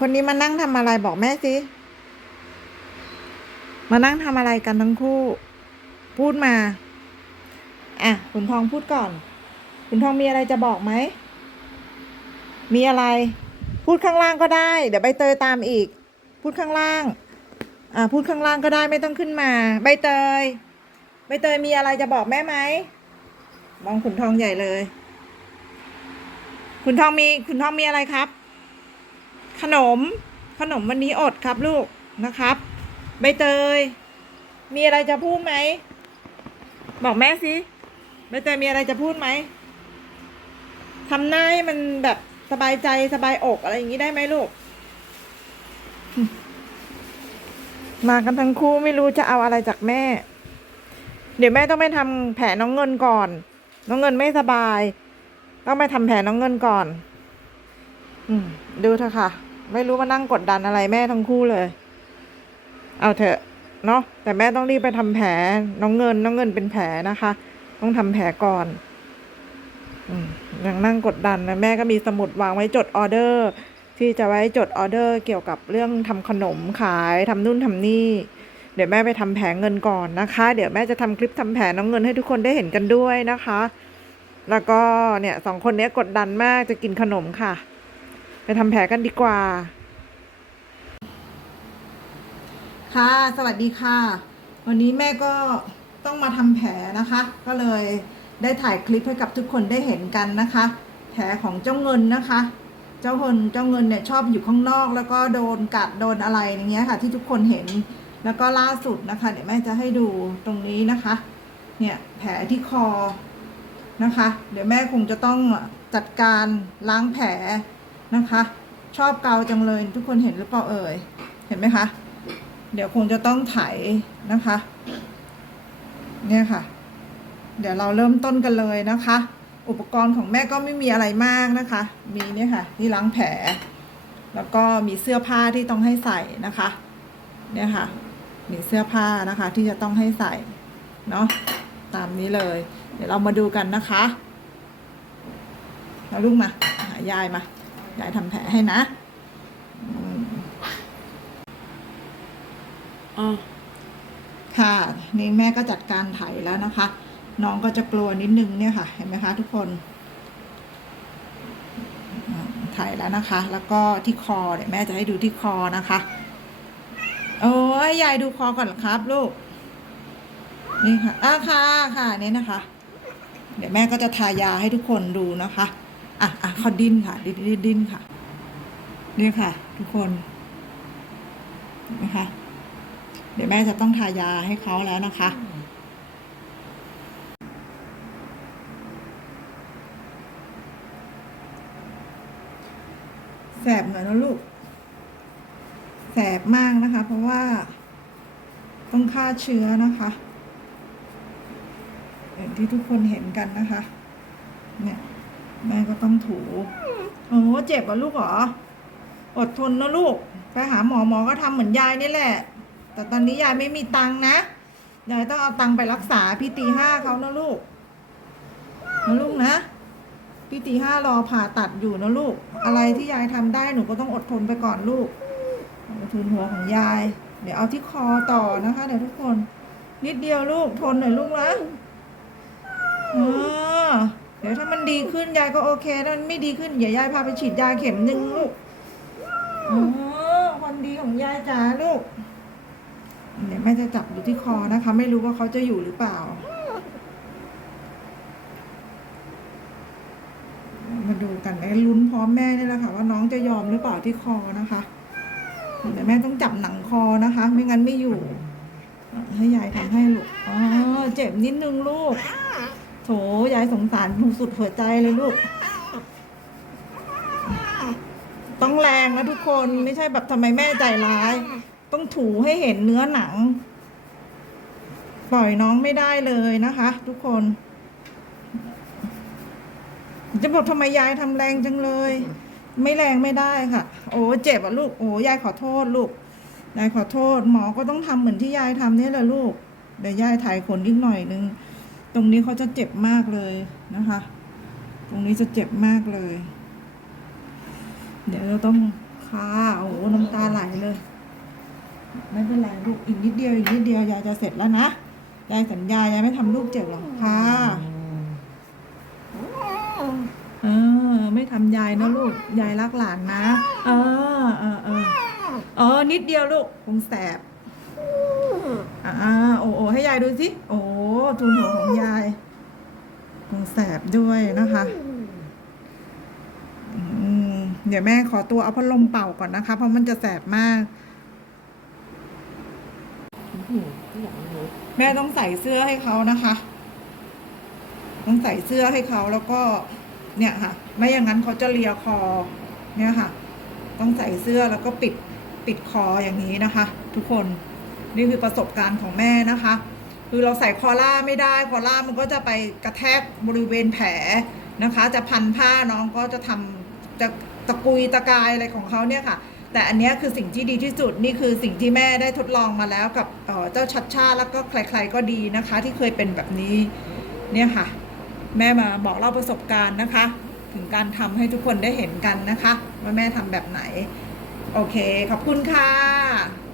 คนนี้มานั่งทำอะไรบอกแม่สิ มานั่งทำอะไรกันทั้งคู่ พูดมา อะขุนทองพูดก่อน ขุนทองมีอะไรจะบอกไหม มีอะไร พูดข้างล่างก็ได้ เดี๋ยวใบเตยตามอีก พูดข้างล่าง อะพูดข้างล่างก็ได้ไม่ต้องขึ้นมา ใบเตย ใบเตยมีอะไรจะบอกแม่ไหม มองขุนทองใหญ่เลย ขุนทองมี ขุนทองมีอะไรครับ ขนม ขนมวันนี้อดครับลูกนะครับ ใบเตย มีอะไรจะพูดไหม บอกแม่สิใบเตยมีอะไรจะพูดไหมทำหน้าให้มันแบบสบายใจสบายอกอะไรอย่างนี้ได้ไหมลูก มากันทั้งคู่ไม่รู้จะเอาอะไรจากแม่ เดี๋ยวแม่ต้องไปทำแผลน้องเงินก่อน น้องเงินไม่สบาย ต้องไปทำแผลน้องเงินก่อน อืม ดูเถอะค่ะ ไม่รู้มานั่งกดดันอะไรแม่ทั้งคู่เลย เอาเถอะเนาะแต่แม่ต้องรีบไปทำแผลน้องเงินน้องเงินเป็นแผลนะคะ ต้องทำแผลก่อนอืมยังนั่งกดดันนะแม่ก็มีสมุดวางไว้จดออเดอร์ ที่จะไว้จดออเดอร์เกี่ยวกับเรื่องทำขนมขายทำนู่นทำนี่ เดี๋ยวแม่ไปทำแผลเงินก่อนนะคะ เดี๋ยวแม่จะทำคลิปทำแผลน้องเงินให้ทุกคนได้เห็นกันด้วยนะคะ แล้วก็เนี่ยสองคนนี้กดดันมากจะกินขนมค่ะ ไปทำแผลกันดีกว่า ค่ะ สวัสดีค่ะ วันนี้แม่ก็ต้องมาทำแผลนะคะ ก็เลยได้ถ่ายคลิปให้กับทุกคนได้เห็นกันนะคะ แผลของเจ้าเงินนะคะ เจ้าคนเจ้าเงินเนี่ยชอบอยู่ข้างนอก แล้วก็โดนกัดโดนอะไรอย่างเงี้ยค่ะ ที่ทุกคนเห็นแล้วก็ล่าสุดนะคะเดี๋ยวแม่จะให้ดูตรงนี้นะคะ เนี่ยแผลที่คอนะคะ เดี๋ยวแม่คงจะต้องจัดการล้างแผล นะคะ ชอบเกาจังเลย ทุกคนเห็นหรือเปล่าเอ่ย เห็นไหมคะ เดี๋ยวคงจะต้องไถนะคะ เนี่ยค่ะ เดี๋ยวเราเริ่มต้นกันเลยนะคะ อุปกรณ์ของแม่ก็ไม่มีอะไรมากนะคะ มีเนี่ยค่ะที่ล้างแผล แล้วก็มีเสื้อผ้าที่ต้องให้ใส่นะคะ เนี่ยค่ะ มีเสื้อผ้านะคะที่จะต้องให้ใส่เนาะตามนี้เลย เดี๋ยวเรามาดูกันนะคะแล้วลูกมา หายายมา ยายทำแผลให้นะอืมอ๋อค่ะ นี่แม่ก็จัดการไถแล้วนะคะ น้องก็จะกลัวนิดนึงเนี่ยค่ะ เห็นไหมคะทุกคนอ่าไถแล้วนะคะ แล้วก็ที่คอเดี๋ยวแม่จะให้ดูที่คอนะคะ โอ้ยยายดูคอก่อนครับลูก นี่ค่ะอ่าค่ะค่ะนี่นะคะ เดี๋ยวแม่ก็จะทายาให้ทุกคนดูนะคะ อะอะเขาดิ้นค่ะ ดิ้นดิ้นดิ้นค่ะนี่ค่ะ ทุกคนนะคะ เดี๋ยวแม่จะต้องทายาให้เขาแล้วนะคะแสบหน่อยนะลูกแสบมากนะคะ เพราะว่าต้องฆ่าเชื้อนะคะอย่างที่ทุกคนเห็นกันนะคะ เนี่ย แม่ก็ต้องถูโอ้เจ็บเหรอลูกเหรอ อดทนนะลูก ไปหาหมอหมอก็ทำเหมือนยายนี่แหละ แต่ตอนนี้ยายไม่มีตังค์นะ ยายต้องเอาตังค์ไปรักษาพี่ตีห้าเขานะลูกนะลูกนะ พี่ตีห้ารอผ่าตัดอยู่นะลูก อะไรที่ยายทำได้หนูก็ต้องอดทนไปก่อนลูกอดทนหัวของยาย เดี๋ยวเอาที่คอต่อนะคะเดี๋ยวทุกคน นิดเดียวลูกทนหน่อยลูกนะเออเดี๋ยวถ้ามันดีขึ้นยายก็โอเคถ้ามันไม่ดีขึ้นเดี๋ยวยายพาไปฉีดยาเข็มหนึ่งลูกอ๋อคนดีของยายจ๋าลูกเดี๋ยวแม่จะจับอยู่ที่คอนะคะ ไม่รู้ว่าเขาจะอยู่หรือเปล่า มาดูกันไอ้ลุ้นพร้อมแม่นี่แหละค่ะ ว่าน้องจะยอมหรือเปล่าที่คอนะคะเดี๋ยวแม่ต้องจับหนังคอนะคะ ไม่งั้นไม่อยู่ให้ยายทำให้ลูกอ๋อเจ็บนิดนึงลูก โถยายสงสารสุดหัวใจเลยลูก ต้องแรงนะทุกคนไม่ใช่แบบทำไมแม่ใจร้าย ต้องถูให้เห็นเนื้อหนัง ปล่อยน้องไม่ได้เลยนะคะ ทุกคน จะบอกทำไมยายทำแรงจังเลย ไม่แรงไม่ได้ค่ะ โอ้เจ็บอะลูกโอ้ยายขอโทษลูกยายขอโทษหมอก็ต้องทำเหมือนที่ยายทำนี่แหละลูกเดี๋ยวยายถ่ายขนอีกหน่อยนึง ตรงนี้เขาจะเจ็บมากเลยนะคะ ตรงนี้จะเจ็บมากเลย เดี๋ยวเราต้องค่ะโอ้โหน้ำตาไหลเลย ไม่เป็นไรลูกอีกนิดเดียวอีกนิดเดียวยายจะเสร็จแล้วนะยายสัญญายายไม่ทำลูกเจ็บหรอกค่ะเออ ไม่ทำยายนะลูกยายรักหลานนะ เออเออเออเออนิดเดียวลูกคงแสบ อ่าโอ้โอให้ยายดูสิโอ้ทุนหัวของยายคงแสบด้วยนะคะเดี๋ยวแม่ขอตัวเอาพัดลมเป่าก่อนนะคะ เพราะมันจะแสบมาก แม่ต้องใส่เสื้อให้เขานะคะ ต้องใส่เสื้อให้เขาแล้วก็ เนี่ยค่ะ ไม่อย่างนั้นเขาจะเลียคอ เนี่ยค่ะ ต้องใส่เสื้อแล้วก็ปิดปิดคออย่างนี้นะคะ ทุกคน นี่คือประสบการณ์ของแม่นะคะ คือเราใส่คอล่าไม่ได้คอล่ามันก็จะไปกระแทกบริเวณแผลนะคะ จะพันผ้าน้องก็จะทำจะตะกุยตะกายอะไรของเขาเนี่ยค่ะ แต่อันนี้คือสิ่งที่ดีที่สุดนี่คือสิ่งที่แม่ได้ทดลองมาแล้วกับเจ้าชัดชาติแล้วก็ใคร ๆก็ดีนะคะ ที่เคยเป็นแบบนี้เนี่ยค่ะ แม่มาบอกเล่าประสบการณ์นะคะ ถึงการทำให้ทุกคนได้เห็นกันนะคะ ว่าแม่ทำแบบไหน โอเค ขอบคุณค่ะ